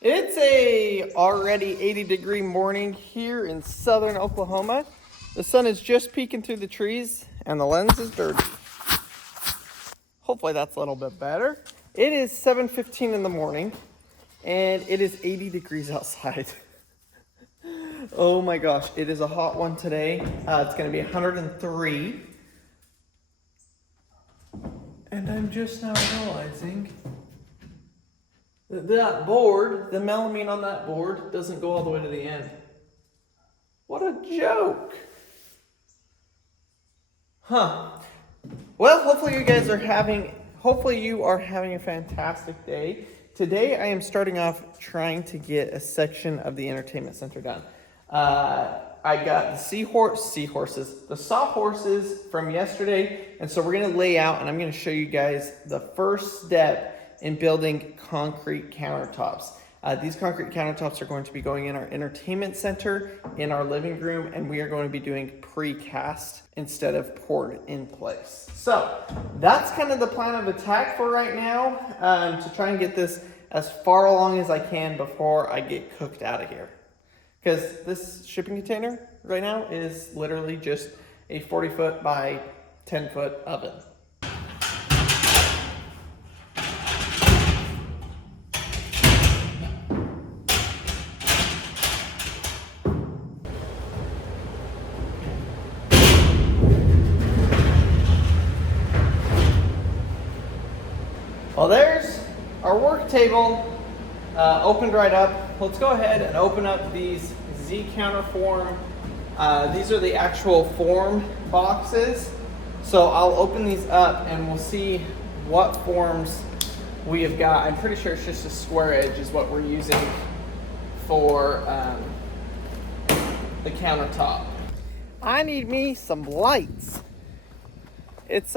It's a already 80-degree morning here in southern Oklahoma. The sun is just peeking through the trees and the lens is dirty. Hopefully that's a little bit better. It is 7:15 in the morning and it is 80 degrees outside. Oh my gosh, it is a hot one today. It's going to be 103. And I'm just now realizing that board, the melamine on that board, doesn't go all the way to the end. What a joke. Huh. Well, hopefully you are having a fantastic day. Today I am starting off trying to get a section of the entertainment center done. I got the sawhorses from yesterday, and so we're gonna lay out and I'm gonna show you guys the first step in building concrete countertops. These concrete countertops are going to be going in our entertainment center, in our living room, and we are going to be doing precast instead of poured in place. So that's kind of the plan of attack for right now, to try and get this as far along as I can before I get cooked out of here. Because this shipping container right now is literally just a 40-foot by 10-foot oven. Well, there's our work table opened right up. Let's go ahead and open up these Z counter form. These are the actual form boxes. So I'll open these up and we'll see what forms we have got. I'm pretty sure it's just a square edge is what we're using for the countertop. I need me some lights. It's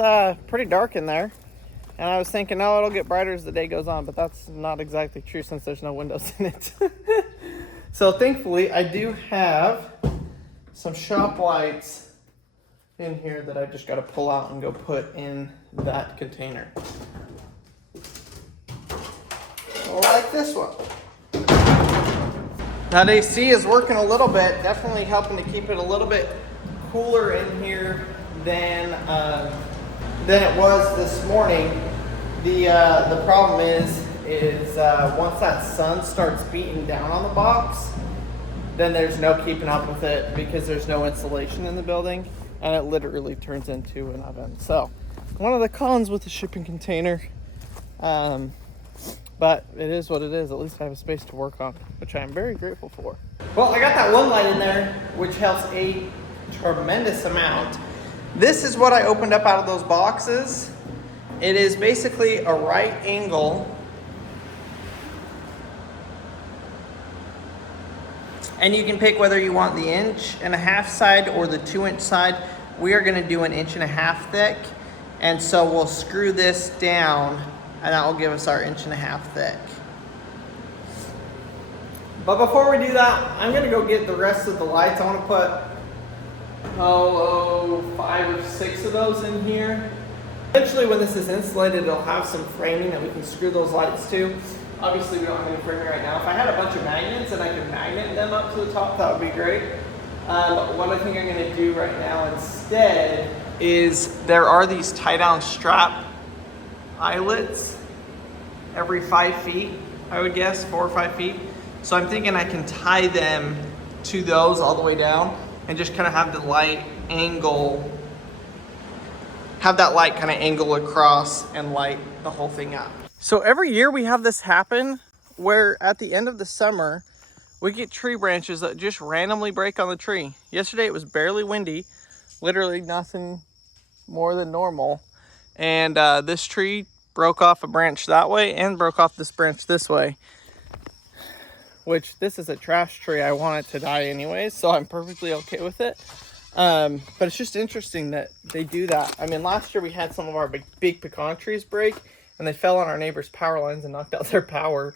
pretty dark in there. And I was thinking, oh, it'll get brighter as the day goes on, but that's not exactly true since there's no windows in it. So thankfully, I do have some shop lights in here that I just got to pull out and go put in that container. Like this one. That AC is working a little bit, definitely helping to keep it a little bit cooler in here than it was this morning. The problem is once that sun starts beating down on the box, then there's no keeping up with it because there's no insulation in the building and it literally turns into an oven. So one of the cons with the shipping container, but it is what it is. At least I have a space to work on, which I am very grateful for. Well, I got that one light in there, which helps a tremendous amount. This is what I opened up out of those boxes. It is basically a right angle. And you can pick whether you want the 1.5 inch side or the 2-inch side. We are gonna do 1.5 inch thick. And so we'll screw this down and that will give us our 1.5 inch thick. But before we do that, I'm gonna go get the rest of the lights. I wanna put 5 or 6 of those in here. Eventually when this is insulated, it'll have some framing that we can screw those lights to. Obviously we don't have any framing right now. If I had a bunch of magnets and I could magnet them up to the top, that would be great. But what I think I'm gonna do right now instead is there are these tie down strap eyelets every 5 feet, I would guess, 4 or 5 feet. So I'm thinking I can tie them to those all the way down and just kind of have the light angle, have that light kind of angle across and light the whole thing up. So every year we have this happen where at the end of the summer, we get tree branches that just randomly break on the tree. Yesterday it was barely windy, literally nothing more than normal. And this tree broke off a branch that way and broke off this branch this way. Which this is a trash tree. I want it to die anyways, so I'm perfectly okay with it. But it's just interesting that they do that. I mean, last year we had some of our big pecan trees break and they fell on our neighbor's power lines and knocked out their power.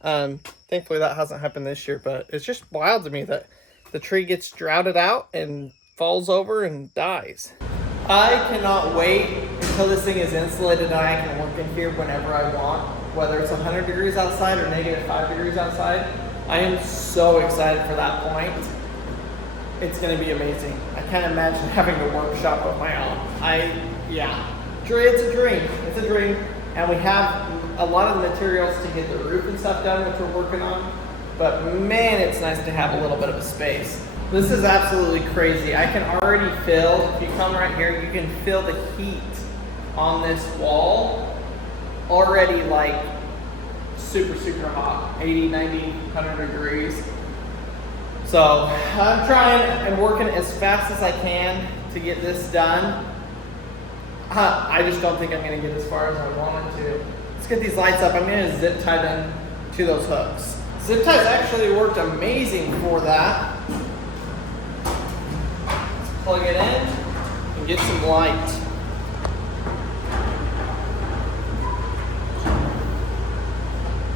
Thankfully that hasn't happened this year, but it's just wild to me that the tree gets droughted out and falls over and dies. I cannot wait until this thing is insulated and I can work in here whenever I want. whether it's 100 degrees outside or negative 5 degrees outside. I am so excited for that point. It's gonna be amazing. I can't imagine having a workshop of my own. It's a dream. It's a dream. And we have a lot of the materials to get the roof and stuff done, which we're working on. But man, it's nice to have a little bit of a space. This is absolutely crazy. I can already feel, if you come right here, you can feel the heat on this wall already like super, super hot, 80, 90, 100 degrees. So I'm trying and working as fast as I can to get this done. I just don't think I'm gonna get as far as I wanted to. Let's get these lights up. I'm gonna zip tie them to those hooks. Zip ties actually worked amazing for that. Let's plug it in and get some light.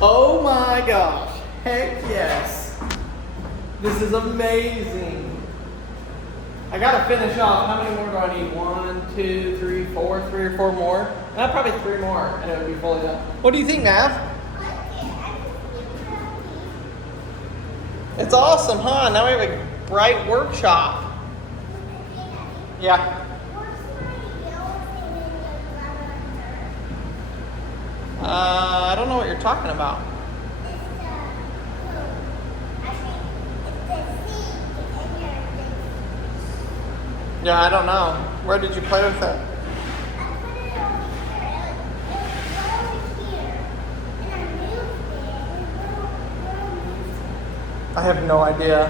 Oh my gosh, heck yes. This is amazing. I gotta finish off. How many more do I need? 1, 2, 3, 4, 3 or 4 more? Probably 3 more and it would be fully done. What do you think, Nav? It's awesome, huh? Now we have a bright workshop. Yeah. I don't know what you're talking about. Yeah, I don't know. Where did you play with it? I put it over here. It was over here. And I moved it. And moved it. I have no idea.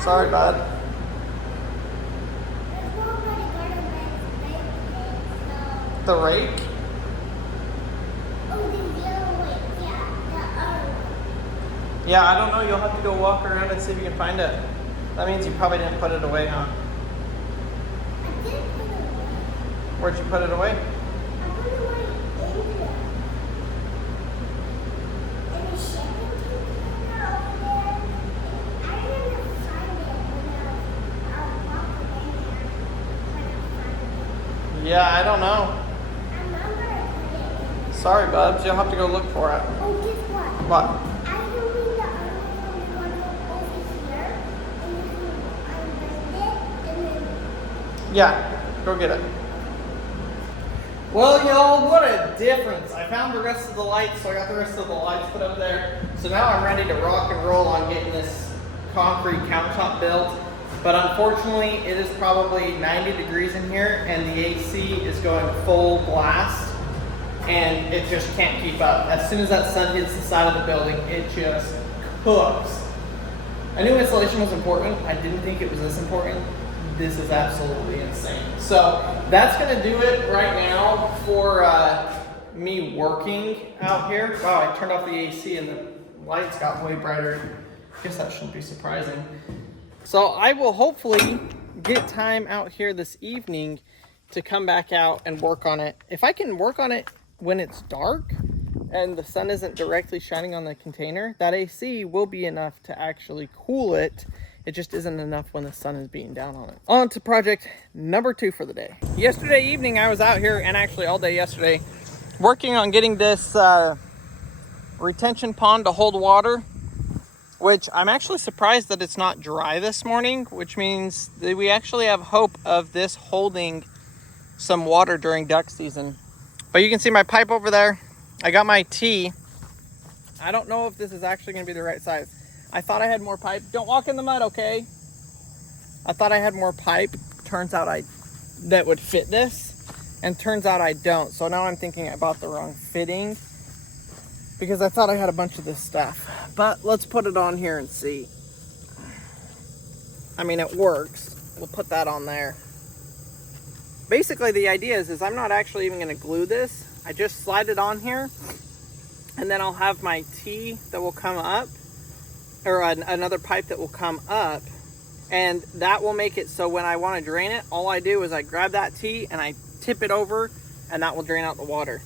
Sorry, bud. There's nobody gonna make it, The rake? Oh, the yellow one. Yeah, the other one. Yeah, I don't know. You'll have to go walk around and see if you can find it. That means you probably didn't put it away, huh? I did put it away. Where'd you put it away? I put it away in there. In the shipping container over there. And I didn't find it when I was walking in there. When I found it. Yeah, I don't know. I remember I put it in there. Sorry, Bubs. You'll have to go look for it. Oh, guess what? What? I don't need the other one. We're going to go over here. And then I bend it. And then Yeah, go get it. Well, y'all, what a difference. I found the rest of the lights, so I got the rest of the lights put up there. So now I'm ready to rock and roll on getting this concrete countertop built. But unfortunately, it is probably 90 degrees in here, and the AC is going full blast, and it just can't keep up. As soon as that sun hits the side of the building, it just cooks. I knew insulation was important. I didn't think it was this important. This is absolutely insane. So that's gonna do it right now for me working out here. Wow, I turned off the AC and the lights got way brighter. Guess that shouldn't be surprising. So I will hopefully get time out here this evening to come back out and work on it. If I can work on it when it's dark and the sun isn't directly shining on the container, that AC will be enough to actually cool it. It just isn't enough when the sun is beating down on it. On to project number 2 for the day. Yesterday evening, I was out here, and actually all day yesterday, working on getting this retention pond to hold water, which I'm actually surprised that it's not dry this morning, which means that we actually have hope of this holding some water during duck season. But you can see my pipe over there. I got my tee. I don't know if this is actually gonna be the right size. I thought I had more pipe. Don't walk in the mud, okay? I thought I had more pipe. Turns out that would fit this, and turns out I don't. So now I'm thinking I bought the wrong fitting because I thought I had a bunch of this stuff. But let's put it on here and see. I mean, it works. We'll put that on there. Basically, the idea is I'm not actually even gonna glue this. I just slide it on here, and then I'll have my tee that will come up, or another pipe that will come up, and that will make it so when I want to drain it, all I do is I grab that tee and I tip it over, and that will drain out the water.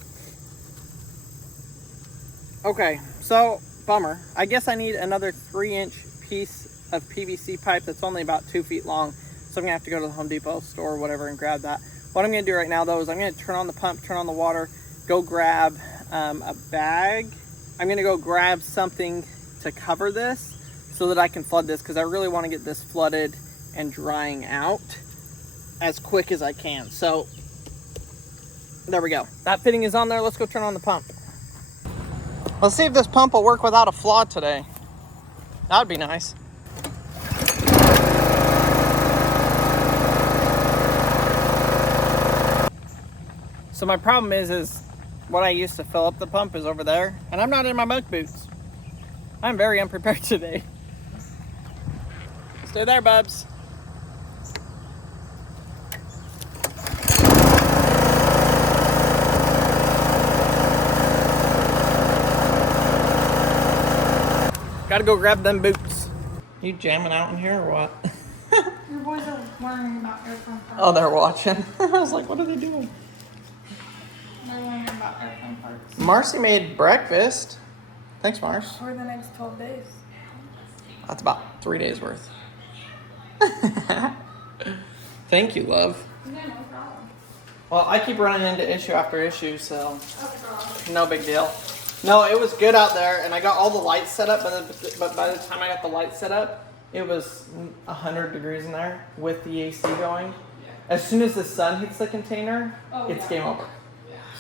Okay, so bummer. I guess I need another 3-inch piece of PVC pipe that's only about 2 feet long, so I'm gonna have to go to the Home Depot store or whatever and grab that. What I'm gonna do right now though is I'm gonna turn on the pump, turn on the water, go grab a bag. I'm gonna go grab something to cover this so that I can flood this, because I really want to get this flooded and drying out as quick as I can. So there we go. That fitting is on there. Let's go turn on the pump. Let's see if this pump will work without a flaw today. That'd be nice. So my problem is what I used to fill up the pump is over there, and I'm not in my muck boots. I'm very unprepared today. Stay there, bubs. Gotta go grab them boots. You jamming out in here or what? Your boys are learning about airplane parts. Oh, they're watching. I was like, what are they doing? They're learning about airplane parts. Marcy made breakfast. Thanks, Mars. For the next 12 days. That's about 3 days worth. Thank you, love. Yeah, no problem. Well, I keep running into issue after issue, so Oh, God. no big deal. No, it was good out there, and I got all the lights set up, but by the time I got the lights set up, it was 100 degrees in there with the AC going. As soon as the sun hits the container, it's game over.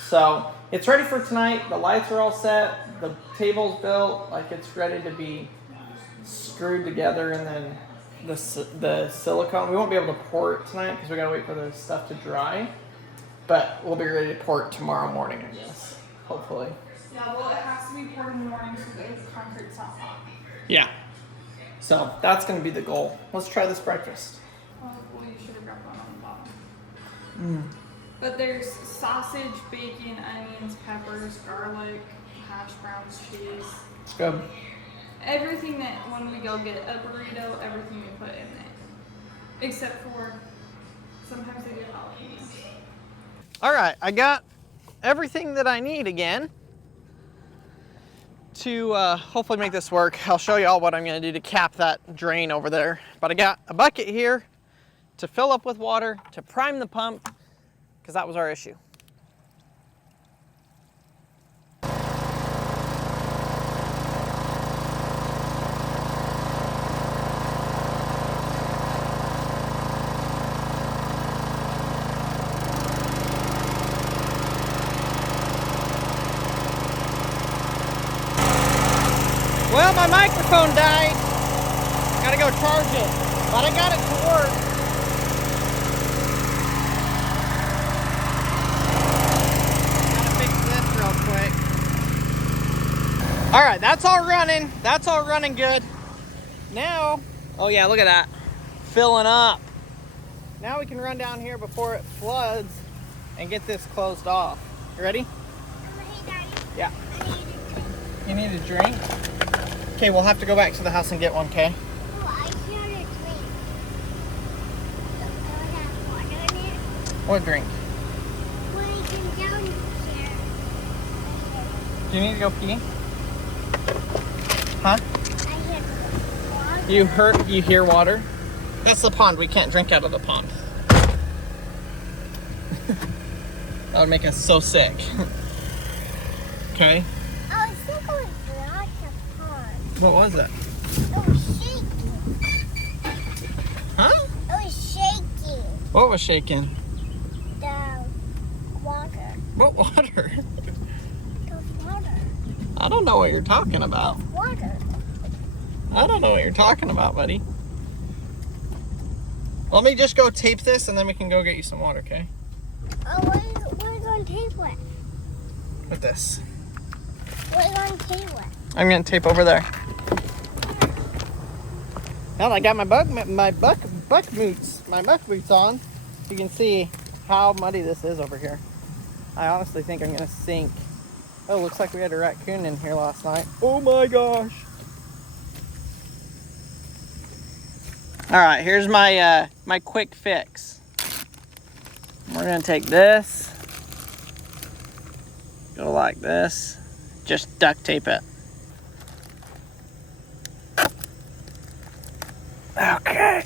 So it's ready for tonight. The lights are all set. The table's built. Like, it's ready to be screwed together, and then the silicone. We won't be able to pour it tonight because we gotta wait for the stuff to dry. But we'll be ready to pour it tomorrow morning, I guess. Hopefully. Yeah, well, it has to be poured in the morning so that the concrete's not hot. Yeah. So that's gonna be the goal. Let's try this breakfast. Oh, well, you should have grabbed one on the bottom. But there's sausage, bacon, onions, peppers, garlic, hash browns, cheese. It's good. Everything that when we go get a burrito, everything we put in it. Except for sometimes they do jalapenos. All right, I got everything that I need again to hopefully make this work. I'll show you all what I'm gonna do to cap that drain over there. But I got a bucket here to fill up with water, to prime the pump, because that was our issue. Well, my microphone died. Gotta go charge it. But I got it to work. Gotta fix this real quick. Alright, that's all running. That's all running good. Now, oh yeah, look at that. Filling up. Now we can run down here before it floods and get this closed off. You ready? Hey, Daddy. Yeah. I need a drink. You need a drink? Okay, we'll have to go back to the house and get one, okay? Oh, I need a drink. Does it have water in it? What drink? Well, you can down here. Do you need to go pee? Huh? I hear water. You hear water? That's the pond. We can't drink out of the pond. That would make us so sick. Okay. I think it was not the pond. What was it? It was shaking. Huh? It was shaking. What was shaking? The water. What water? The water. I don't know what you're talking about. Water. I don't know what you're talking about, buddy. Let me just go tape this and then we can go get you some water, okay? Oh, what are you going to tape with? With this. What are you going to tape with? I'm gonna tape over there. Well, I got my buck boots on. You can see how muddy this is over here. I honestly think I'm gonna sink. Oh, looks like we had a raccoon in here last night. Oh my gosh. All right, here's my my quick fix. We're gonna take this, go like this, just duct tape it. Okay.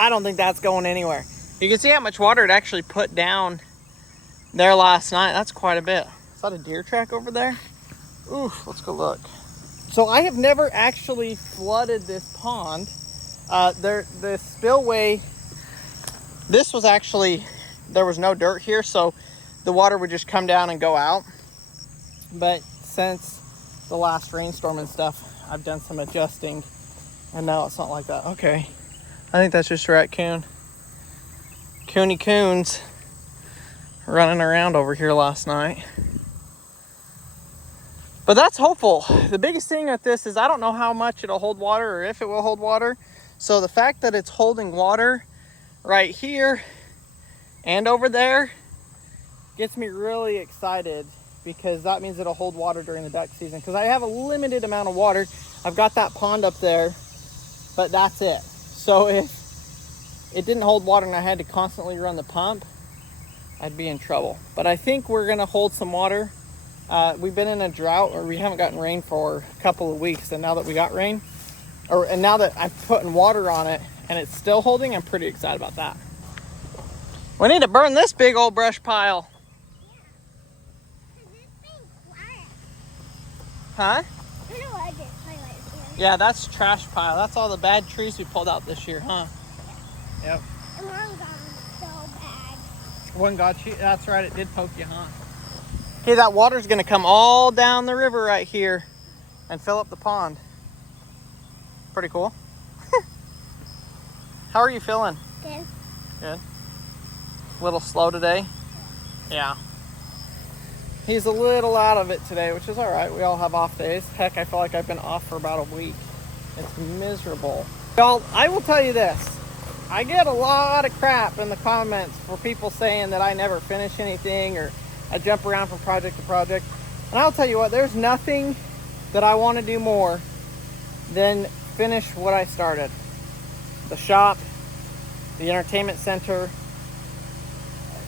I don't think that's going anywhere. You can see how much water it actually put down there last night. That's quite a bit. Is that a deer track over there? Oof, let's go look. So I have never actually flooded this pond. The spillway, this was actually, there was no dirt here, so the water would just come down and go out. But since the last rainstorm and stuff, I've done some adjusting, and now it's not like that. Okay, I think that's just a raccoon. Coons running around over here last night. But that's hopeful. The biggest thing with this is I don't know how much it'll hold water or if it will hold water. So the fact that it's holding water right here and over there gets me really excited, because that means it'll hold water during the duck season. Because I have a limited amount of water. I've got that pond up there, but that's it. So if it didn't hold water and I had to constantly run the pump, I'd be in trouble. But I think we're gonna hold some water. We've been in a drought, or we haven't gotten rain for a couple of weeks, and now that we got rain, and now that I'm putting water on it and it's still holding, I'm pretty excited about that. We need to burn this big old brush pile. Huh? Yeah, that's trash pile. That's all the bad trees we pulled out this year, huh? Yep. And one got so bad. One got you? That's right, it did poke you, huh? Okay, that water's gonna come all down the river right here and fill up the pond. Pretty cool. How are you feeling? Good. Good. A little slow today? Yeah. He's a little out of it today, which is all right. We all have off days. Heck, I feel like I've been off for about a week. It's miserable. Y'all, I will tell you this. I get a lot of crap in the comments for people saying that I never finish anything, or I jump around from project to project. And I'll tell you what, there's nothing that I want to do more than finish what I started. The shop, the entertainment center.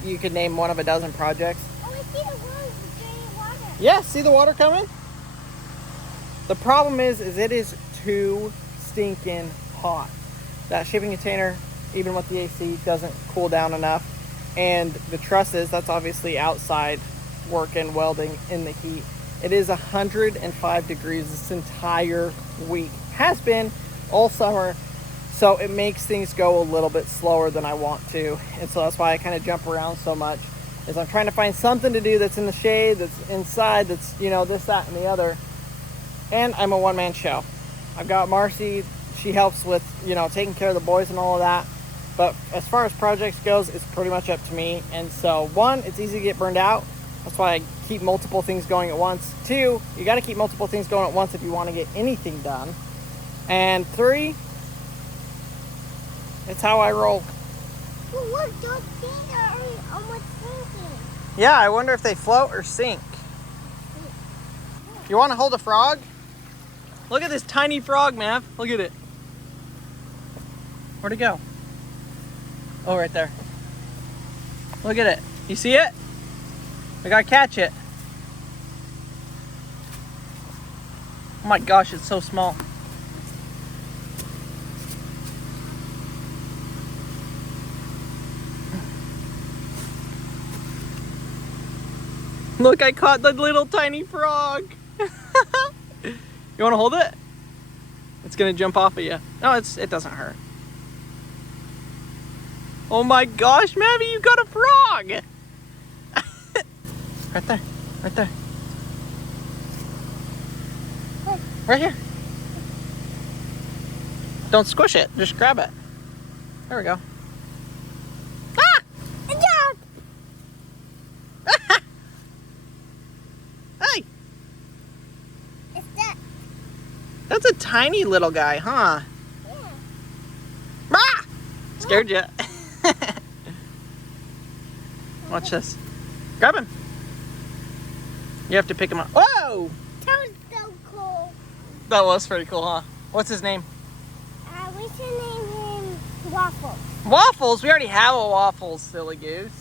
You could name one of a dozen projects. Oh, I see the worms draining water. Yeah, see the water coming? The problem is it is too stinking hot. That shipping container, even with the AC, doesn't cool down enough. And the trusses, that's obviously outside working, welding in the heat. It is 105 degrees this entire week. Has been all summer. So it makes things go a little bit slower than I want to. And so that's why I kind of jump around so much, is I'm trying to find something to do that's in the shade, that's inside, that's, you know, this, that, and the other. And I'm a one-man show. I've got Marcy. She helps with, you know, taking care of the boys and all of that. But as far as projects goes, it's pretty much up to me. And so, one, it's easy to get burned out. That's why I keep multiple things going at once. Two, you got to keep multiple things going at once if you want to get anything done. And three, it's how I roll. Well, look, those things are almost sinking. Yeah, I wonder if they float or sink. You want to hold a frog? Look at this tiny frog, Mav. Look at it. Where'd it go? Oh, right there. Look at it. You see it? We gotta catch it. Oh my gosh, it's so small. Look, I caught the little tiny frog. You wanna hold it? It's gonna jump off of you. No, it doesn't hurt. Oh my gosh, Maddie, you got a frog! Right there, right there. Look. Right here. Don't squish it, just grab it. There we go. Ah! Hey! It's that. That's a tiny little guy, huh? Yeah. Ah! Scared you. Watch this. Grab him. You have to pick him up. Whoa! That was so cool. That was pretty cool, huh? What's his name? We should name him Waffles. Waffles? We already have a Waffles, silly goose.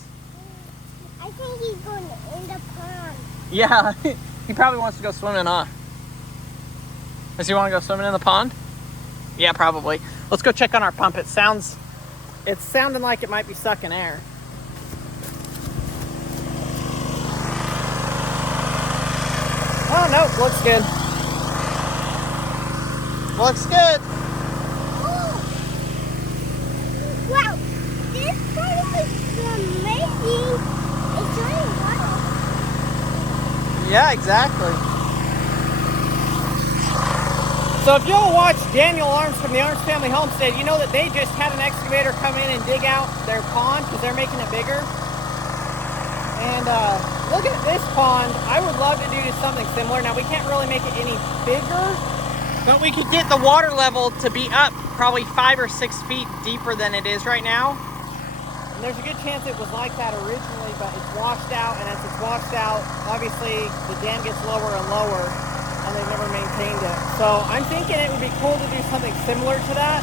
I think he's going in the pond. Yeah, he probably wants to go swimming, huh? Does he want to go swimming in the pond? Yeah, probably. Let's go check on our pump. It sounds It's sounding like it might be sucking air. Oh, no, looks good. Looks good. Oh. Wow, this part is amazing. It's really water. Yeah, exactly. So if you'll watch Daniel Arms from the Arms Family Homestead, you know that they just had an excavator come in and dig out their pond because they're making it bigger. And look at this pond. I would love to do something similar. Now, we can't really make it any bigger, but we could get the water level to be up probably 5 or 6 feet deeper than it is right now. And there's a good chance it was like that originally, but it's washed out, and as it's washed out, obviously the dam gets lower and lower, and they've never maintained it. So I'm thinking it would be cool to do something similar to that,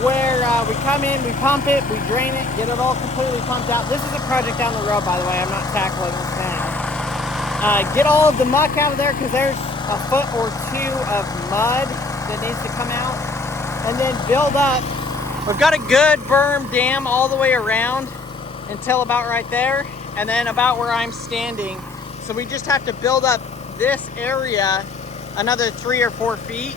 where we come in, we pump it, we drain it, get it all completely pumped out. This is a project down the road, by the way. I'm not tackling this now. Get all of the muck out of there, because there's a foot or two of mud that needs to come out, and then build up. We've got a good berm dam all the way around until about right there, and then about where I'm standing. So we just have to build up this area another 3 or 4 feet,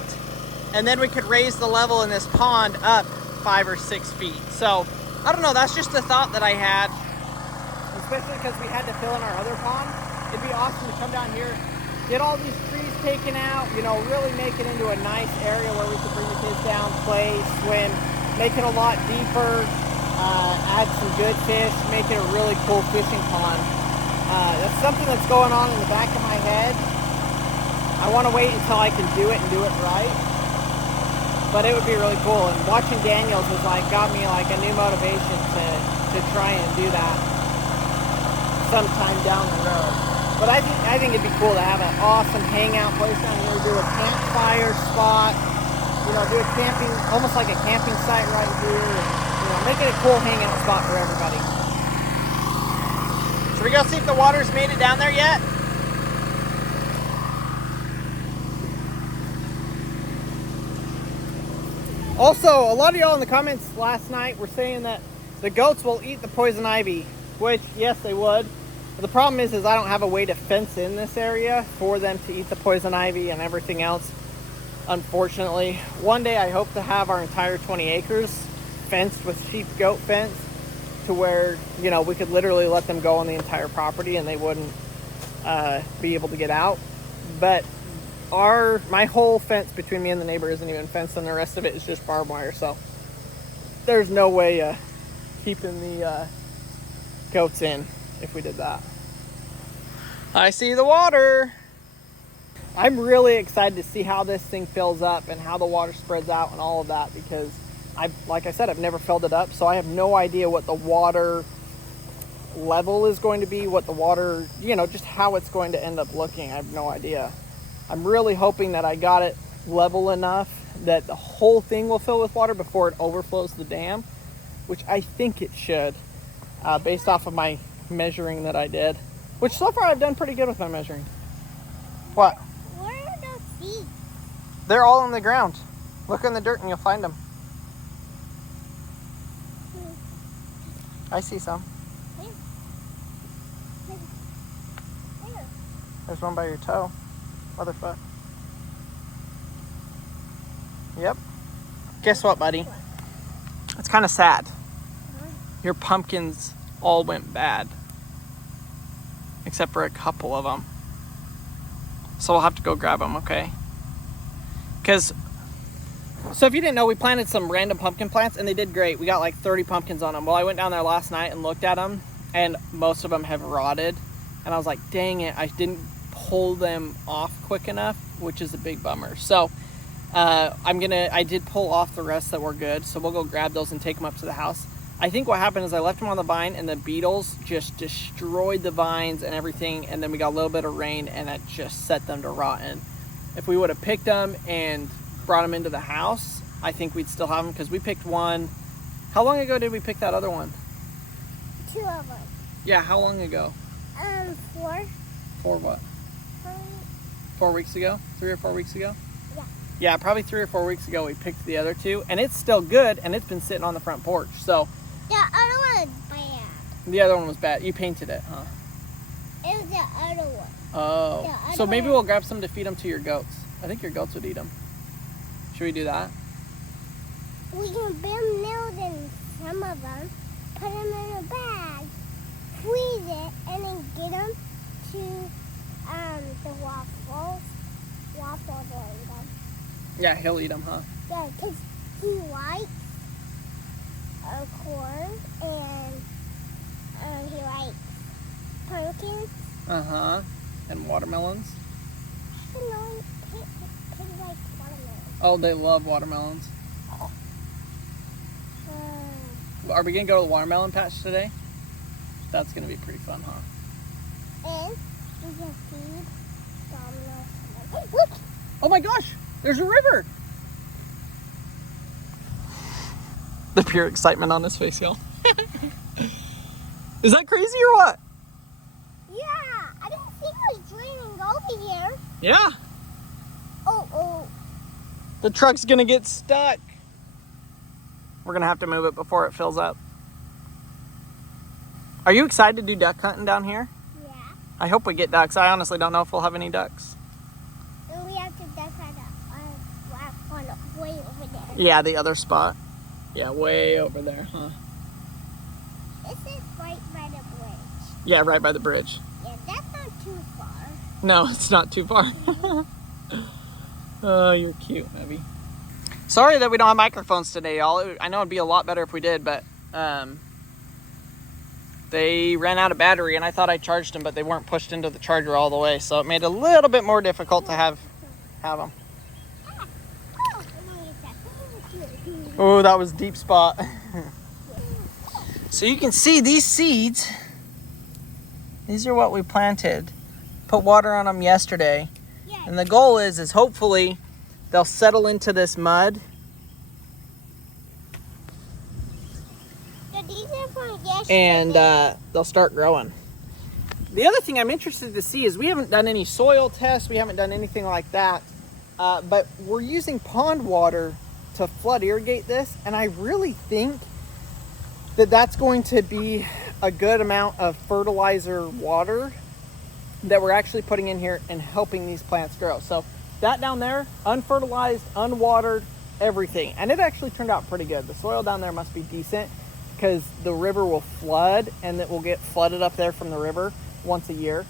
and then we could raise the level in this pond up 5 or 6 feet. So I don't know, that's just a thought that I had, especially because we had to fill in our other pond. It'd be awesome to come down here, get all these trees taken out, you know, really make it into a nice area where we could bring the kids down, play, swim, make it a lot deeper, add some good fish, make it a really cool fishing pond. That's something that's going on in the back of my head. I want to wait until I can do it and do it right. But it would be really cool. And watching Daniel's was like, got me like a new motivation to try and do that sometime down the road. But I think it'd be cool to have an awesome hangout place down here, do a campfire spot, you know, do a camping, almost like a camping site right here, and, you know, make it a cool hangout spot for everybody. Should we go see if the water's made it down there yet? Also, a lot of y'all in the comments last night were saying that the goats will eat the poison ivy, which, yes, they would. But the problem is I don't have a way to fence in this area for them to eat the poison ivy and everything else, unfortunately. One day I hope to have our entire 20 acres fenced with sheep-goat fence to where, you know, we could literally let them go on the entire property and they wouldn't be able to get out. But my whole fence between me and the neighbor isn't even fenced, and the rest of it is just barbed wire, so there's no way keeping the goats in if we did that. I see the water. I'm really excited to see how this thing fills up and how the water spreads out and all of that, because like I said, I've never filled it up, so I have no idea what the water level is going to be, what the water, you know, just how it's going to end up looking. I have no idea. I'm really hoping that I got it level enough that the whole thing will fill with water before it overflows the dam, which I think it should, based off of my measuring that I did, which so far I've done pretty good with my measuring. What? Where are those seeds? They're all on the ground. Look in the dirt and you'll find them. I see some. Where? Where? There's one by your toe. Other foot. Yep. Guess what, buddy? It's kind of sad. Your pumpkins all went bad. Except for a couple of them. So we'll have to go grab them, okay? So if you didn't know, we planted some random pumpkin plants and they did great. We got like 30 pumpkins on them. Well, I went down there last night and looked at them, and most of them have rotted. And I was like, dang it, I didn't pull them off quick enough, which is a big bummer. So I did pull off the rest that were good. So we'll go grab those and take them up to the house. I think what happened is I left them on the vine and the beetles just destroyed the vines and everything. And then we got a little bit of rain and it just set them to rotten. If we would have picked them and brought them into the house, I think we'd still have them, because we picked one. How long ago did we pick that other one? 2 of them. Yeah, how long ago? 4. 4 what? 4 weeks ago? 3 or 4 weeks ago? Yeah. Yeah, probably 3 or 4 weeks ago we picked the other two, and it's still good, and it's been sitting on the front porch. So The other one is bad. the other one was bad. You painted it, huh? It was the other one. Oh, The other so maybe one. we'll grab some to feed them to your goats. I think your goats would eat them. Should we do that? We can build meals in some of them, put them in a bag, freeze it, and then get them to the waffles. Waffles will eat them. Yeah, he'll eat them, huh? Yeah, because he likes corn and he likes pumpkins. Uh-huh. And watermelons. I don't know, he likes watermelon. Oh, they love watermelons. Are we gonna go to the watermelon patch today? That's gonna be pretty fun, huh? And we can feed Domino's. Look! Oh my gosh, there's a river. The pure excitement on his face, y'all. Is that crazy or what? Yeah, I didn't think it was raining over here. Yeah. Oh. The truck's gonna get stuck. We're gonna have to move it before it fills up. Are you excited to do duck hunting down here? Yeah. I hope we get ducks. I honestly don't know if we'll have any ducks. And we have to duck on the way over there. Yeah, the other spot. Yeah, way over there, huh? This is right by the bridge. Yeah, right by the bridge. Yeah, that's not too far. No, it's not too far. Oh, you're cute, Abby. Sorry that we don't have microphones today, y'all. I know it'd be a lot better if we did, but they ran out of battery, and I thought I charged them, but they weren't pushed into the charger all the way, so it made it a little bit more difficult to have them. Oh, that was a deep spot. So you can see these seeds. These are what we planted. Put water on them yesterday. Yeah. And the goal is hopefully they'll settle into this mud. So these are from yesterday. And they'll start growing. The other thing I'm interested to see is we haven't done any soil tests. We haven't done anything like that. But we're using pond water to flood irrigate this. And I really think that that's going to be a good amount of fertilizer water that we're actually putting in here and helping these plants grow. So that down there, unfertilized, unwatered, everything. And it actually turned out pretty good. The soil down there must be decent because the river will flood and it will get flooded up there from the river once a year.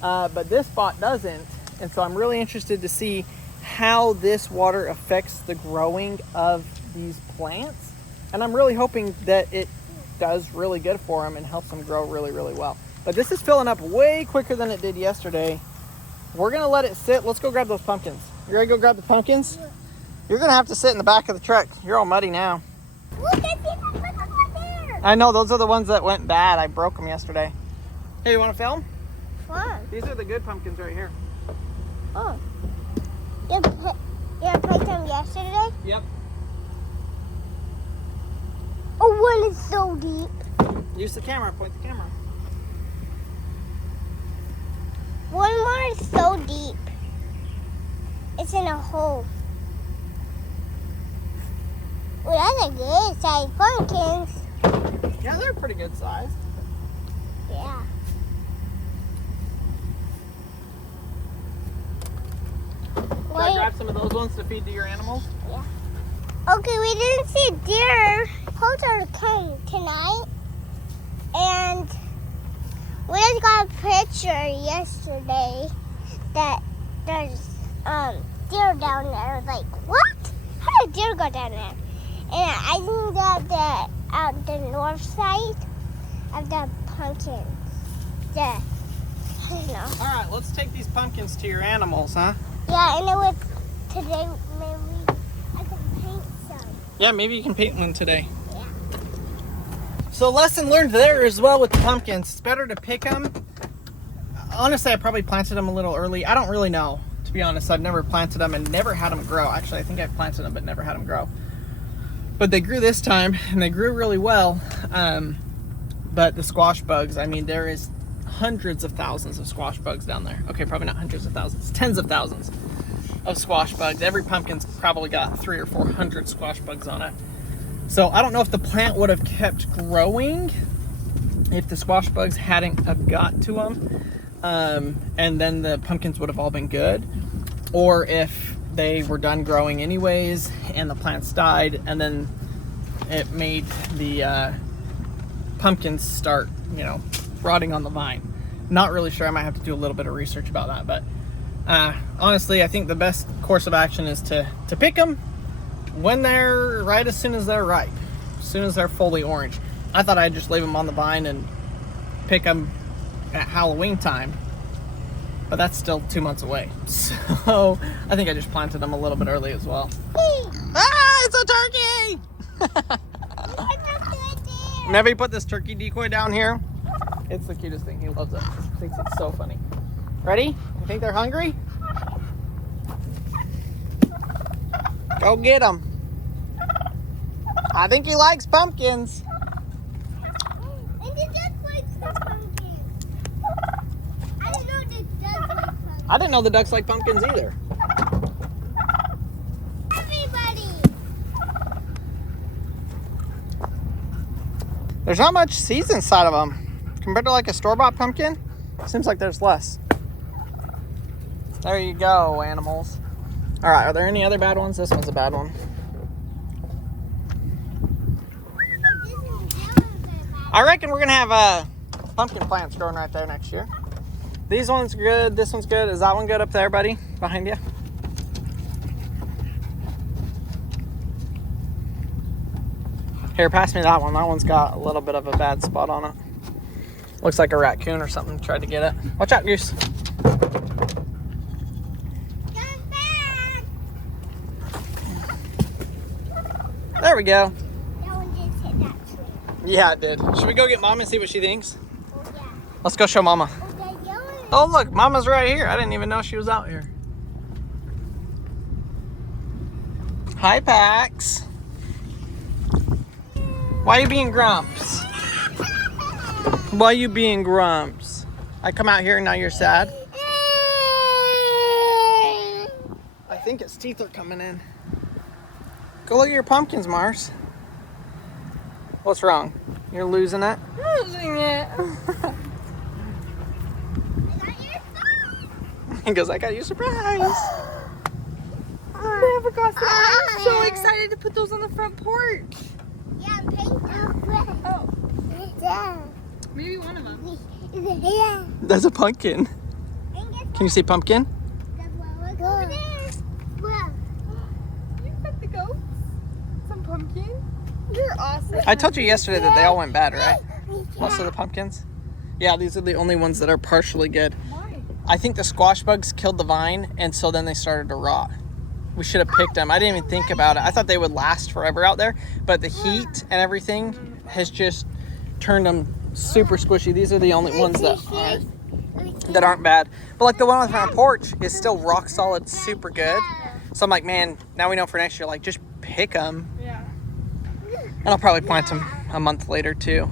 But this spot doesn't. And so I'm really interested to see how this water affects the growing of these plants. And I'm really hoping that it does really good for them and helps them grow really, really well. But this is filling up way quicker than it did yesterday. We're gonna let it sit. Let's go grab those pumpkins. You ready to go grab the pumpkins? Yeah. You're gonna have to sit in the back of the truck. You're all muddy now. Look, I see that one there. I know, those are the ones that went bad. I broke them yesterday. Hey, you wanna film? Fun. These are the good pumpkins right here. Oh. You picked them yesterday? Yep. Oh, one is so deep. Use the camera, point the camera. One more is so deep. It's in a hole. Well, that's a good size pumpkins. Yeah, they're pretty good size. Yeah. Should I grab some of those ones to feed to your animals? Yeah. Okay, we didn't see deer. Supposed to come tonight, and we just got a picture yesterday that there's deer down there. I was like, what? How did deer go down there? And I think that the north side of the pumpkins. I don't know. All right, let's take these pumpkins to your animals, huh? Yeah, and it was today. Maybe I can paint some. Yeah, maybe you can paint one today. Yeah. So lesson learned there as well with the pumpkins. It's better to pick them. Honestly, I probably planted them a little early. I don't really know, to be honest. I've never planted them and never had them grow. Actually, I think I've planted them but never had them grow. But they grew this time and they grew really well. But the squash bugs, I mean, there is hundreds of thousands of squash bugs down there. Okay, probably not hundreds of thousands, tens of thousands. of squash bugs. Every pumpkin's probably got 300 or 400 squash bugs on it. So I don't know if the plant would have kept growing if the squash bugs hadn't have got to them, and then the pumpkins would have all been good, or if they were done growing anyways and the plants died, and then it made the pumpkins start, you know, rotting on the vine. Not really sure. I might have to do a little bit of research about that, but honestly, I think the best course of action is to pick them when they're right, as soon as they're ripe, as soon as they're fully orange. I thought I'd just leave them on the vine and pick them at Halloween time, but that's still 2 months away. So I think I just planted them a little bit early as well. Ah, it's a turkey! Whenever you put this turkey decoy down here, it's the cutest thing. He loves it. He thinks it's so funny. Ready? You think they're hungry? Go get them. I think he likes pumpkins. And the duck likes the pumpkins. I didn't know the duck likes pumpkins. I didn't know the ducks like pumpkins either. Everybody. There's not much seeds inside of them. Compared to like a store-bought pumpkin, seems like there's less. There you go, animals. All right, are there any other bad ones? This one's a bad one. I reckon we're gonna have pumpkin plants growing right there next year. These ones are good, this one's good. Is that one good up there, buddy? Behind you? Here, pass me that one. That one's got a little bit of a bad spot on it. Looks like a raccoon or something tried to get it. Watch out, Goose. There we go. That one just hit that tree. Yeah, it did. Should we go get Mom and see what she thinks? Oh, yeah. Let's go show Mama. Oh, that yellow. Oh, look, Mama's right here. I didn't even know she was out here. Hi, Pax. Why are you being grumps? Why are you being grumps? I come out here and now you're sad? I think its teeth are coming in. Go look at your pumpkins, Mars. What's wrong? You're losing it? Losing it. He goes, I got you a surprise. I forgot that. I'm so excited to put those on the front porch. Yeah, pink. Oh, Yeah. maybe one of them. Yeah. That's a pumpkin. Can you see pumpkin? Go there. Wow. You got the goats? Some pumpkin? You're awesome. I told you yesterday that they all went bad, right? Most of the pumpkins? Yeah, these are the only ones that are partially good. Why? I think the squash bugs killed the vine, and so then they started to rot. We should have picked them. I didn't even think about it. I thought they would last forever out there, but the heat and everything has just turned them super squishy. These are the only ones that aren't bad. But like the one on the front porch is still rock solid, super good. So I'm like, man, now we know for next year, like just pick them. Yeah. And I'll probably plant them a month later too.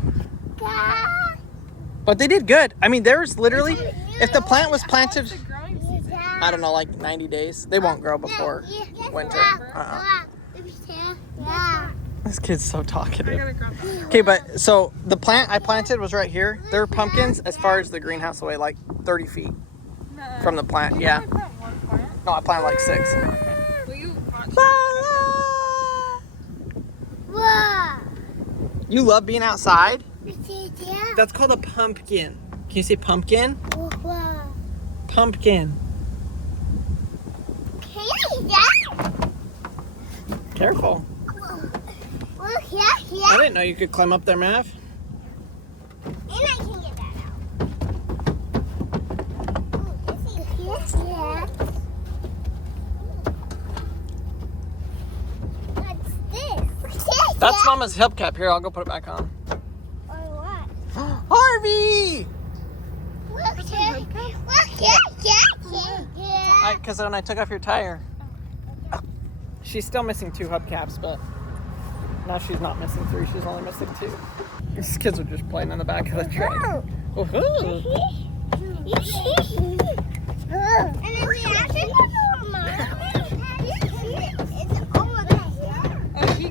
But they did good. I mean, there's literally, if the plant was planted, The growing season. I don't know, like 90 days, they won't grow before winter. This kid's so I talkative. gotta grab that. Okay, but so the plant I planted was right here. There are pumpkins as far as the greenhouse away, like 30 feet No. from the plant. You Yeah. only plant one plant. No, I planted like 6. Will you watch? You love being outside? That's called a pumpkin. Can you say pumpkin? Pumpkin. Careful. I didn't know you could climb up there, Mav. And I can get that out. What's this? That's Mama's hubcap. Here, I'll go put it back on. Or what? Harvey! Look here. Look here. Because when I took off your tire. She's still missing 2 hubcaps, but now she's not missing 3. She's only missing 2. These kids are just playing in the back of the truck. Woohoo! And then we have to go to Mom.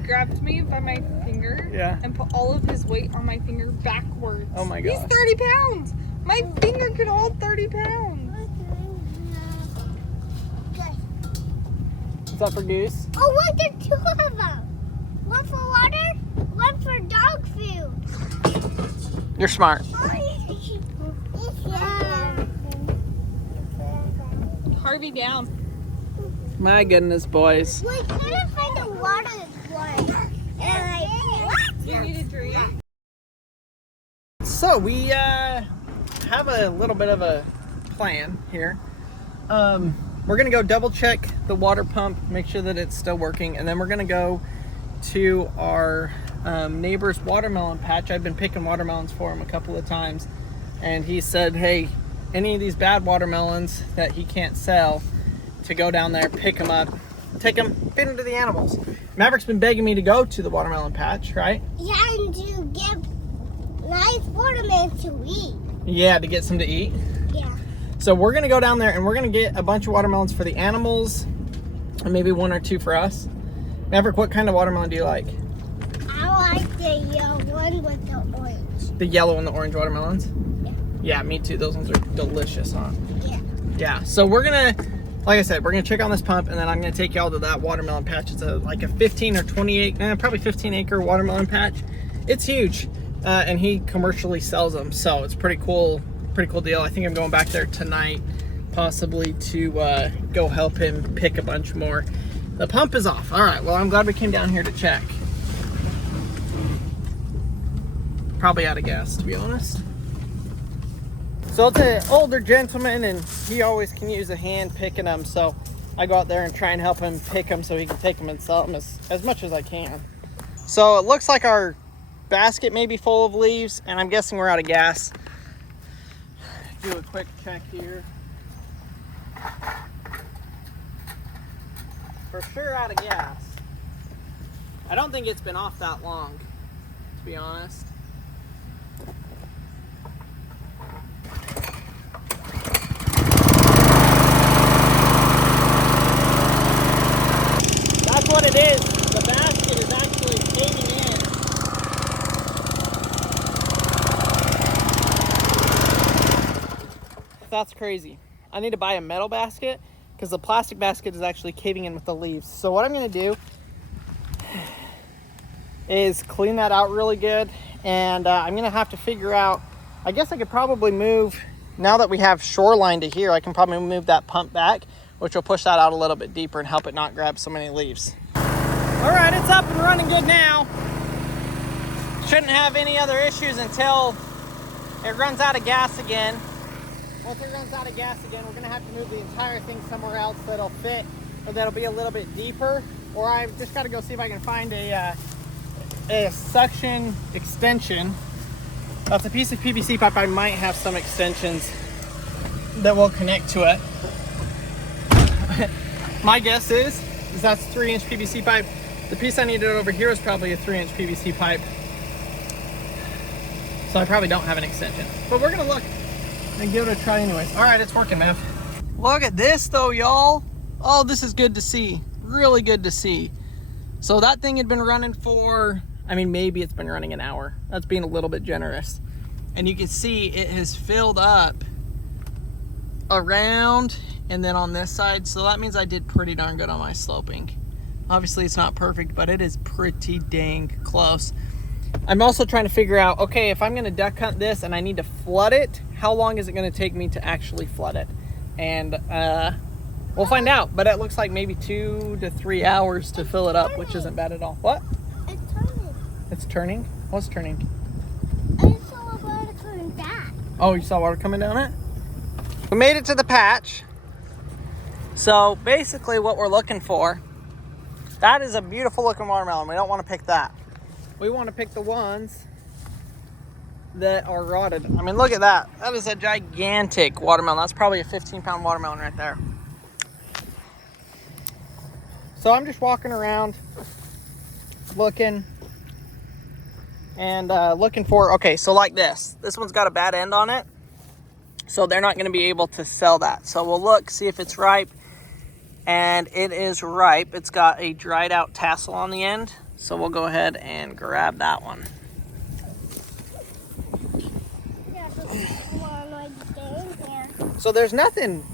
grabbed me by my finger and put all of his weight on my finger backwards. Oh my gosh. He's 30 pounds. My finger could hold 30 pounds. What's up for Goose? Oh, look, there's two of them. One for water, one for dog food. You're smart. Harvey down. My goodness, boys. We couldn't find the water one. And like, what? You need a drink? So we have a little bit of a plan here. We're gonna go double check the water pump, make sure that it's still working, and then we're gonna go to our neighbor's watermelon patch. I've been picking watermelons for him a couple of times, and he said, hey, any of these bad watermelons that he can't sell, to go down there, pick them up, take them, feed them to the animals. Maverick's been begging me to go to the watermelon patch, right? Yeah, and to get nice watermelon to eat. Yeah, to get some to eat. Yeah. So we're gonna go down there and we're gonna get a bunch of watermelons for the animals, and maybe one or two for us. Maverick, what kind of watermelon do you like? I like the yellow one with the orange. The yellow and the orange watermelons? Yeah. Yeah, me too. Those ones are delicious, huh? Yeah. Yeah, so we're gonna, like I said, we're gonna check on this pump, and then I'm gonna take y'all to that watermelon patch. It's like a 15 or 28, probably 15 acre watermelon patch. It's huge, and he commercially sells them, so it's pretty cool deal. I think I'm going back there tonight, possibly to go help him pick a bunch more. The pump is off. All right, well, I'm glad we came down here to check. Probably out of gas, to be honest. So it's an older gentleman, and he always can use a hand picking them, so I go out there and try and help him pick them so he can take them and sell them as much as I can. So it looks like our basket may be full of leaves, and I'm guessing we're out of gas. Do a quick check here. For sure out of gas. I don't think it's been off that long, to be honest. That's what it is. The basket is actually caving in. That's crazy. I need to buy a metal basket because the plastic basket is actually caving in with the leaves. So what I'm going to do is clean that out really good, and I'm going to have to figure out, I guess I could probably move, now that we have shoreline to here, I can probably move that pump back, which will push that out a little bit deeper and help it not grab so many leaves. All right, it's up and running good now. Shouldn't have any other issues until it runs out of gas again. Once it runs out of gas again, we're gonna have to move the entire thing somewhere else that'll fit, or that'll be a little bit deeper. Or I've just gotta go see if I can find a suction extension. That's a piece of PVC pipe. I might have some extensions that will connect to it. My guess is that's 3-inch PVC pipe. The piece I needed over here is probably a 3-inch PVC pipe. So I probably don't have an extension, but we're gonna look and give it a try anyways. All right, it's working, man. Look at this though, y'all. Oh, this is good to see. Really good to see. So that thing had been running for, I mean, maybe it's been running an hour. That's being a little bit generous. And you can see it has filled up around and then on this side. So that means I did pretty darn good on my sloping. Obviously it's not perfect, but it is pretty dang close. I'm also trying to figure out, okay, if I'm gonna duck hunt this and I need to flood it, how long is it gonna take me to actually flood it? And we'll find out, but it looks like maybe 2 to 3 hours to fill it up, which isn't bad at all. What? It's turning. It's turning? What's turning? I saw water coming back. Oh, you saw water coming down it? We made it to the patch. So basically what we're looking for, that is a beautiful looking watermelon. We don't want to pick that. We want to pick the ones that are rotted. I mean, look at that. That is a gigantic watermelon. That's probably a 15-pound watermelon right there. So I'm just walking around looking and looking for, okay, so like this. This one's got a bad end on it. So they're not going to be able to sell that. So we'll look, see if it's ripe. And it is ripe. It's got a dried out tassel on the end. So we'll go ahead and grab that one. So there's nothing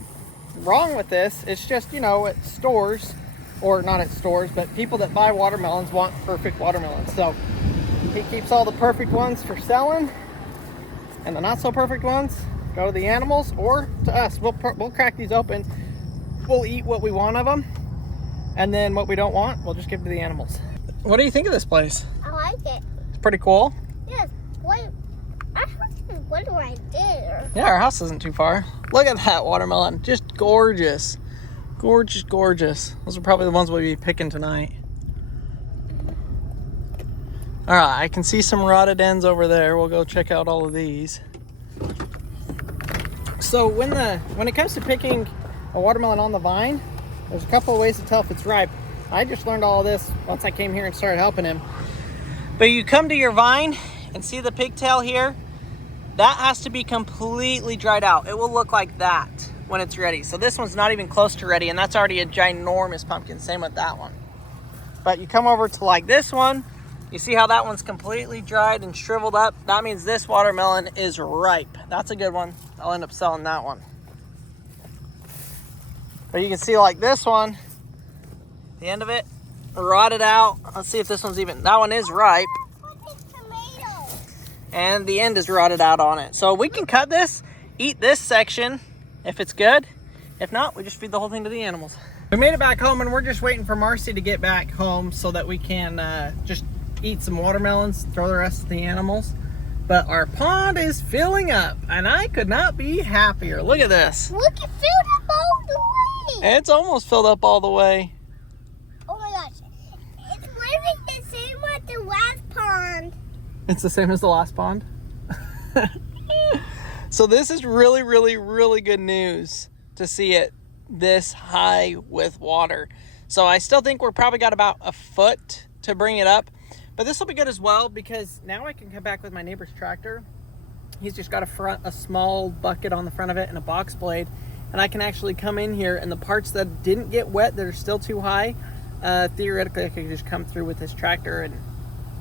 wrong with this. It's just, you know, at stores, or not at stores, but people that buy watermelons want perfect watermelons. So he keeps all the perfect ones for selling, and the not so perfect ones go to the animals or to us. We'll crack these open. We'll eat what we want of them, and then what we don't want, we'll just give to the animals. What do you think of this place? I like it. It's pretty cool. Yes. Wait. Our house is one right there. Yeah, our house isn't too far. Look at that watermelon. Just gorgeous. Gorgeous, gorgeous. Those are probably the ones we'll be picking tonight. All right, I can see some rotted ends over there. We'll go check out all of these. So when it comes to picking a watermelon on the vine, there's a couple of ways to tell if it's ripe. I just learned all of this once I came here and started helping him. But you come to your vine and see the pigtail here? That has to be completely dried out. It will look like that when it's ready. So this one's not even close to ready, and that's already a ginormous pumpkin. Same with that one. But you come over to like this one, you see how that one's completely dried and shriveled up? That means this watermelon is ripe. That's a good one. I'll end up selling that one. But you can see like this one, the end of it, rotted out. Let's see if this one's even, that one is ripe. And the end is rotted out on it. So we can cut this, eat this section if it's good. If not, we just feed the whole thing to the animals. We made it back home, and we're just waiting for Marcy to get back home so that we can just eat some watermelons, throw the rest to the animals. But our pond is filling up, and I could not be happier. Look at this. Look, it filled up all the way. It's almost filled up all the way. Oh my gosh. It's literally the same with the last pond. It's the same as the last pond. So this is really, really, really good news to see it this high with water. So I still think we're probably got about a foot to bring it up. But this will be good as well, because now I can come back with my neighbor's tractor. He's just got a small bucket on the front of it and a box blade. And I can actually come in here, and the parts that didn't get wet, that are still too high, theoretically I could just come through with this tractor and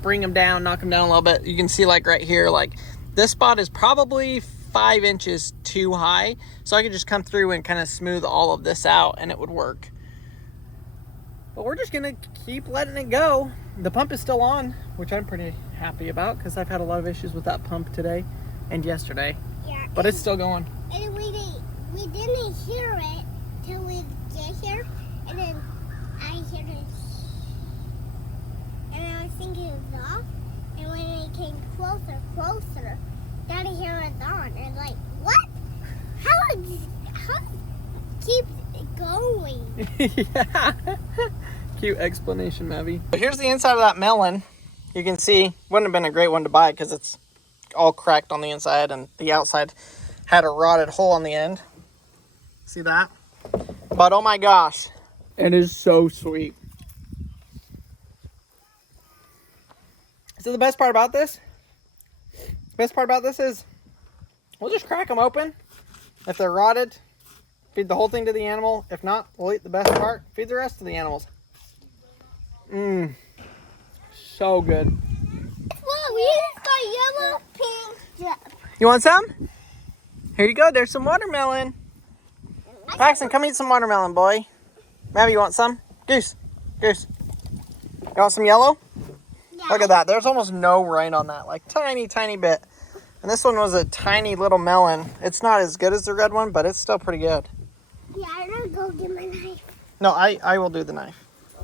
bring them down, knock them down a little bit. You can see like right here, like this spot is probably 5 inches too high. So I could just come through and kind of smooth all of this out, and it would work. But we're just gonna keep letting it go. The pump is still on, which I'm pretty happy about, because I've had a lot of issues with that pump today and yesterday. Yeah. But it's still going. And we didn't hear it till we get here, and then I heard it. And I was thinking it was off, and when it came closer, Daddy hear it's on, and like, what? How keep it going? Yeah. Cute explanation, Mavi. But here's the inside of that melon. You can see, wouldn't have been a great one to buy because it's all cracked on the inside, and the outside had a rotted hole on the end. See that? But oh my gosh, it is so sweet. So the best part about this is we'll just crack them open. If they're rotted, feed the whole thing to the animal. If not, we'll eat the best part, feed the rest to the animals. Mmm, so good. Look, we just got yellow, pink. You want some? Here you go, there's some watermelon. Paxton, come eat some watermelon, boy. Mavi, you want some? Goose. You want some yellow? Yeah. Look at that. There's almost no rind on that. Like tiny, tiny bit. And this one was a tiny little melon. It's not as good as the red one, but it's still pretty good. Yeah, I'm gonna go get my knife. No, I will do the knife.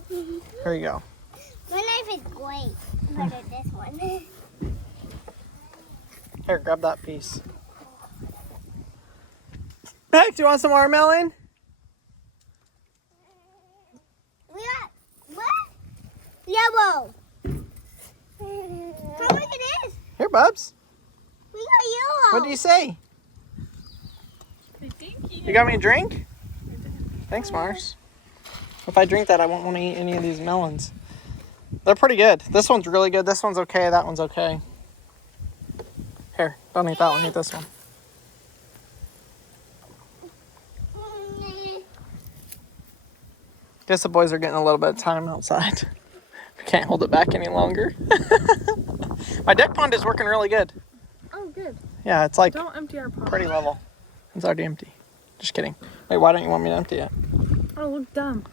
Here you go. My knife is great. Better than this one. Here, grab that piece. Max, do you want some watermelon? We got what? Yellow. How much it is? Here, Bubs. We got yellow. What do you say? You got me a drink? Thanks, Mars. If I drink that, I won't want to eat any of these melons. They're pretty good. This one's really good. This one's okay. That one's okay. Here, don't eat that one. Eat this one. Guess the boys are getting a little bit of time outside Can't hold it back any longer. My deck pond is working really good. Oh, good. Yeah, it's like Don't empty our pond. pretty level. It's already empty. Just kidding. Wait, why don't you want me to empty it? Oh, look dumb.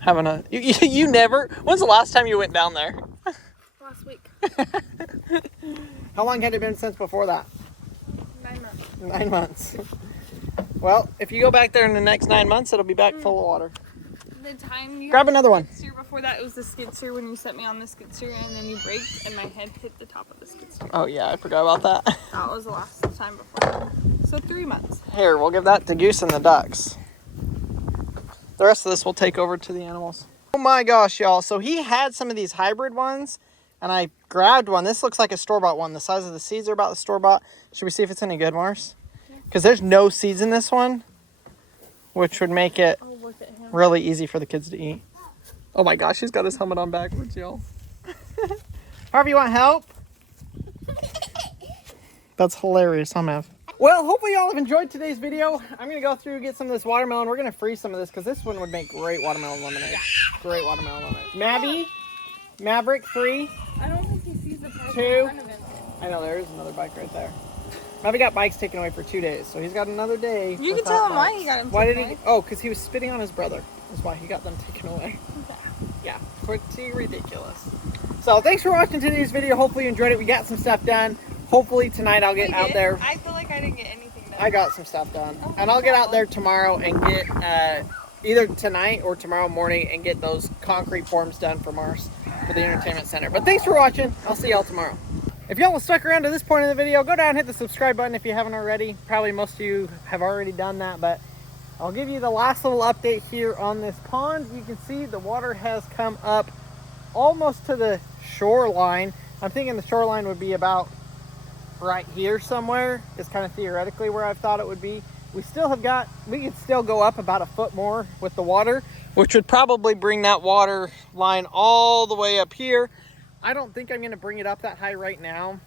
Having a you never. When's the last time you went down there? Last week. How long had it been since before that? 9 months. 9 months. Well, if you go back there in the next 9 months, it'll be back full of water. The time you Grab another one. skid steer before that, it was the skid steer when you set me on the skid steer and then you braked and my head hit the top of the skid steer. Oh yeah, I forgot about that. That was the last time before. So 3 months. Here, we'll give that to Goose and the ducks. The rest of this will take over to the animals. Oh my gosh, y'all. So he had some of these hybrid ones, and I grabbed one. This looks like a store-bought one. The size of the seeds are about the store-bought. Should we see if it's any good, Mars? Because there's no seeds in this one, which would make it really easy for the kids to eat. Oh my gosh, he's got his helmet on backwards, y'all. Harvey, you want help? That's hilarious, huh, Mav? Well, hopefully y'all have enjoyed today's video. I'm going to go through and get some of this watermelon. We're going to freeze some of this because this one would make great watermelon lemonade. Great watermelon lemonade. Mavy, Maverick, 3. I don't think he sees the price 2. in front of him. I know, there is another bike right there. Mavy got bikes taken away for 2 days, so he's got another day. You can tell him why he got him Why did taken he? away. Oh, because he was spitting on his brother. That's why he got them taken away. Yeah, pretty ridiculous. So thanks for watching today's video. Hopefully you enjoyed it. We got some stuff done. Hopefully tonight I'll get out there. I feel like I didn't get anything done. I got some stuff done. And I'll get out there tomorrow and get either tonight or tomorrow morning and get those concrete forms done for Mars for the entertainment center. But thanks for watching. I'll see y'all tomorrow. If y'all have stuck around to this point in the video, go down and hit the subscribe button if you haven't already. Probably most of you have already done that, but I'll give you the last little update here on this pond. You can see the water has come up almost to the shoreline. I'm thinking the shoreline would be about right here somewhere. Is kind of theoretically where I thought it would be. We could still go up about a foot more with the water, which would probably bring that water line all the way up here. I don't think I'm going to bring it up that high right now,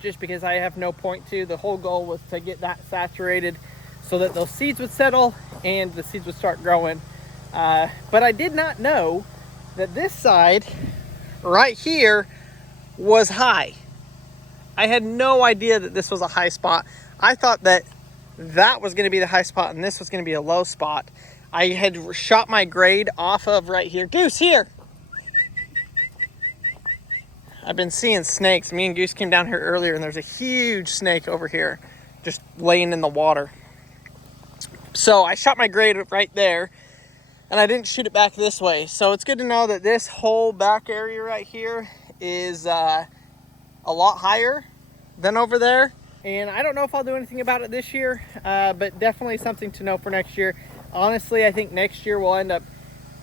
just because I have no point to. The whole goal was to get that saturated so that those seeds would settle and the seeds would start growing. But I did not know that this side right here was high. I had no idea that this was a high spot. I thought that was going to be the high spot and this was going to be a low spot. I had shot my grade off of right here. Goose, here! I've been seeing snakes. Me and Goose came down here earlier and there's a huge snake over here just laying in the water. So I shot my grade right there and I didn't shoot it back this way. So it's good to know that this whole back area right here is a lot higher than over there. And I don't know if I'll do anything about it this year, but definitely something to know for next year. Honestly, I think next year we'll end up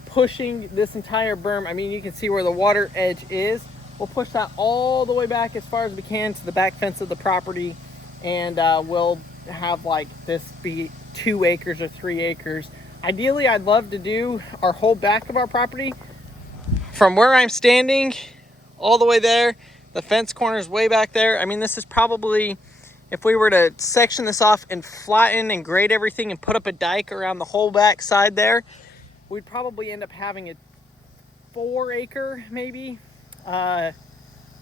pushing this entire berm. I mean, you can see where the water edge is. We'll push that all the way back as far as we can to the back fence of the property. And we'll have like this be 2 acres or 3 acres. Ideally, I'd love to do our whole back of our property from where I'm standing all the way there. The fence corner is way back there. I mean, this is probably, if we were to section this off and flatten and grade everything and put up a dike around the whole back side there, we'd probably end up having a 4 acre maybe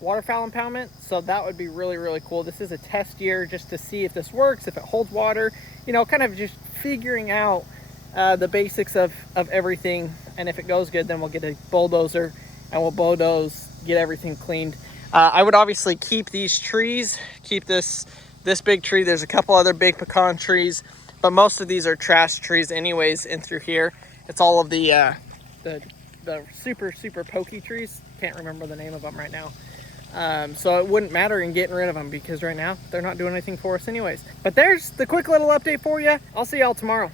waterfowl impoundment. So that would be really, really cool. This is a test year just to see if this works, if it holds water, you know, kind of just figuring out the basics of everything. And if it goes good, then we'll get a bulldozer and we'll bulldoze, get everything cleaned. I would obviously keep these trees, keep this big tree. There's a couple other big pecan trees, but most of these are trash trees anyways in through here. It's all of the super, super pokey trees. Can't remember the name of them right now. So it wouldn't matter in getting rid of them because right now they're not doing anything for us anyways. But there's the quick little update for you. I'll see y'all tomorrow.